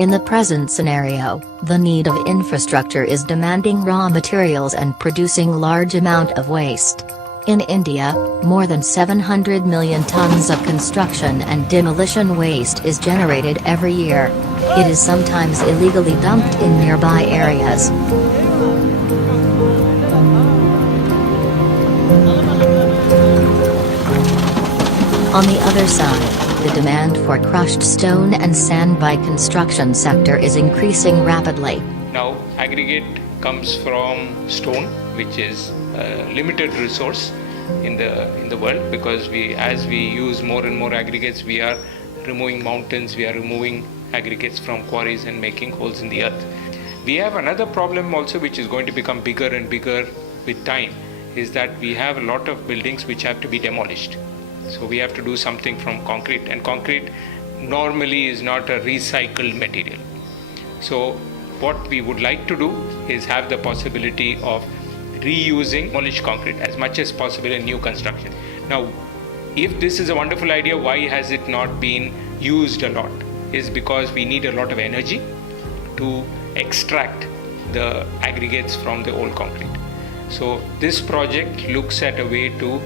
In the present scenario, the need of infrastructure is demanding raw materials and producing large amount of waste. In India, more than 700 million tons of construction and demolition waste is generated every year. It is sometimes illegally dumped in nearby areas. On the other side, the demand for crushed stone and sand by construction sector is increasing rapidly. Now, aggregate comes from stone, which is a limited resource in the world, because as we use more and more aggregates, we are removing mountains, we are removing aggregates from quarries and making holes in the earth. We have another problem also, which is going to become bigger and bigger with time, is that we have a lot of buildings which have to be demolished. So we have to do something from concrete, and concrete normally is not a recycled material. So what we would like to do is have the possibility of reusing demolished concrete as much as possible in new construction. Now, if this is a wonderful idea, why has it not been used a lot? Is because we need a lot of energy to extract the aggregates from the old concrete. So this project looks at a way to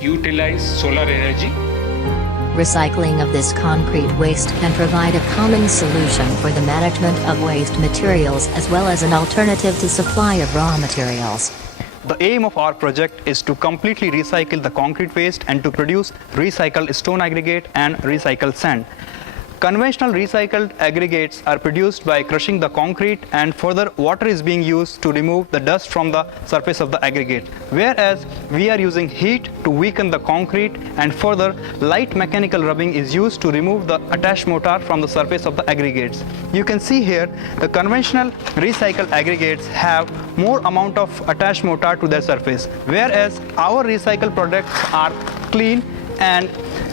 utilize solar energy. Recycling of this concrete waste can provide a common solution for the management of waste materials as well as an alternative to supply of raw materials. The aim of our project is to completely recycle the concrete waste and to produce recycled stone aggregate and recycled sand. Conventional recycled aggregates are produced by crushing the concrete, and further water is being used to remove the dust from the surface of the aggregate. Whereas we are using heat to weaken the concrete, and further light mechanical rubbing is used to remove the attached mortar from the surface of the aggregates. You can see here the conventional recycled aggregates have more amount of attached mortar to their surface, whereas our recycled products are clean and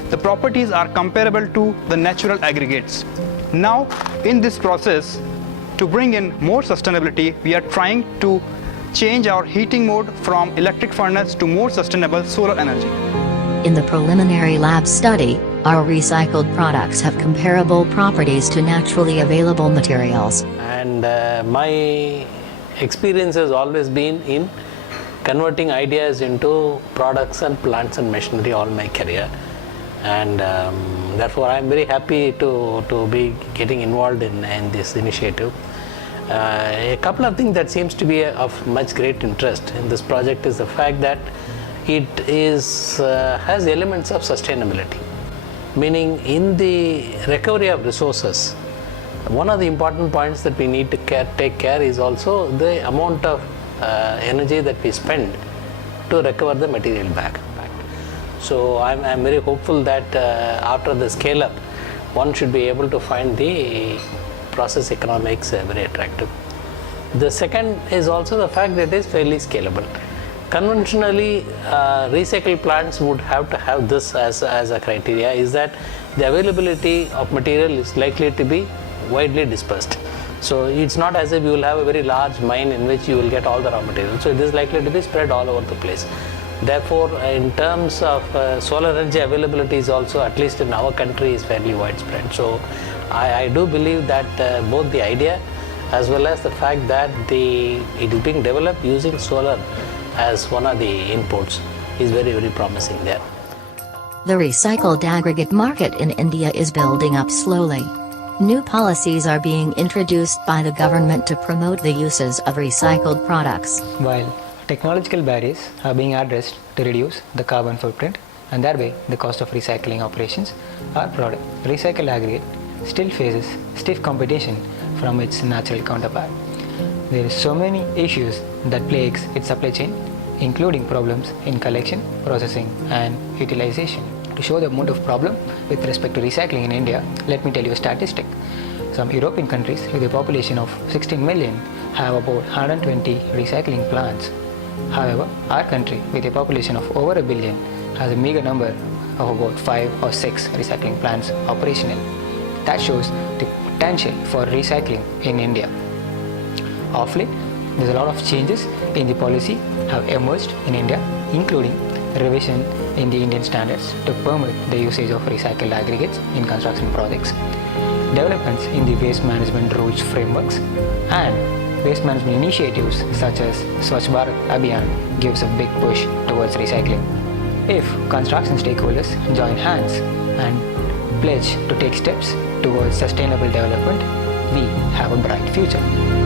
the properties are comparable to the natural aggregates. Now, in this process, to bring in more sustainability, we are trying to change our heating mode from electric furnace to more sustainable solar energy. In the preliminary lab study, our recycled products have comparable properties to naturally available materials. And my experience has always been in converting ideas into products and plants and machinery all my career. And therefore I'm very happy to be getting involved in this initiative. A couple of things that seems to be of much great interest in this project is the fact that it has elements of sustainability, meaning in the recovery of resources, one of the important points that we need to take care is also the amount of energy that we spend to recover the material back. So I'm very hopeful that after the scale up, one should be able to find the process economics very attractive. The second is also the fact that it is fairly scalable. Conventionally, recycled plants would have to have this as a criteria, is that the availability of material is likely to be widely dispersed. So it's not as if you will have a very large mine in which you will get all the raw material. So it is likely to be spread all over the place. Therefore, in terms of solar energy availability is also, at least in our country, is fairly widespread. So I do believe that both the idea as well as the fact that it is being developed using solar as one of the inputs is very, very promising there. The recycled aggregate market in India is building up slowly. New policies are being introduced by the government to promote the uses of recycled products. While technological barriers are being addressed to reduce the carbon footprint and thereby the cost of recycling operations, our product, recycled aggregate, still faces stiff competition from its natural counterpart. There are so many issues that plagues its supply chain, including problems in collection, processing and utilization. To show the amount of problem with respect to recycling in India, let me tell you a statistic. Some European countries with a population of 16 million have about 120 recycling plants. However, our country with a population of over a billion has a meager number of about 5 or 6 recycling plants operational. That shows the potential for recycling in India. Of late, there's a lot of changes in the policy have emerged in India, including revision in the Indian standards to permit the usage of recycled aggregates in construction projects, developments in the waste management rules frameworks, and waste management initiatives such as Swachh Bharat Abhiyan gives a big push towards recycling. If construction stakeholders join hands and pledge to take steps towards sustainable development, we have a bright future.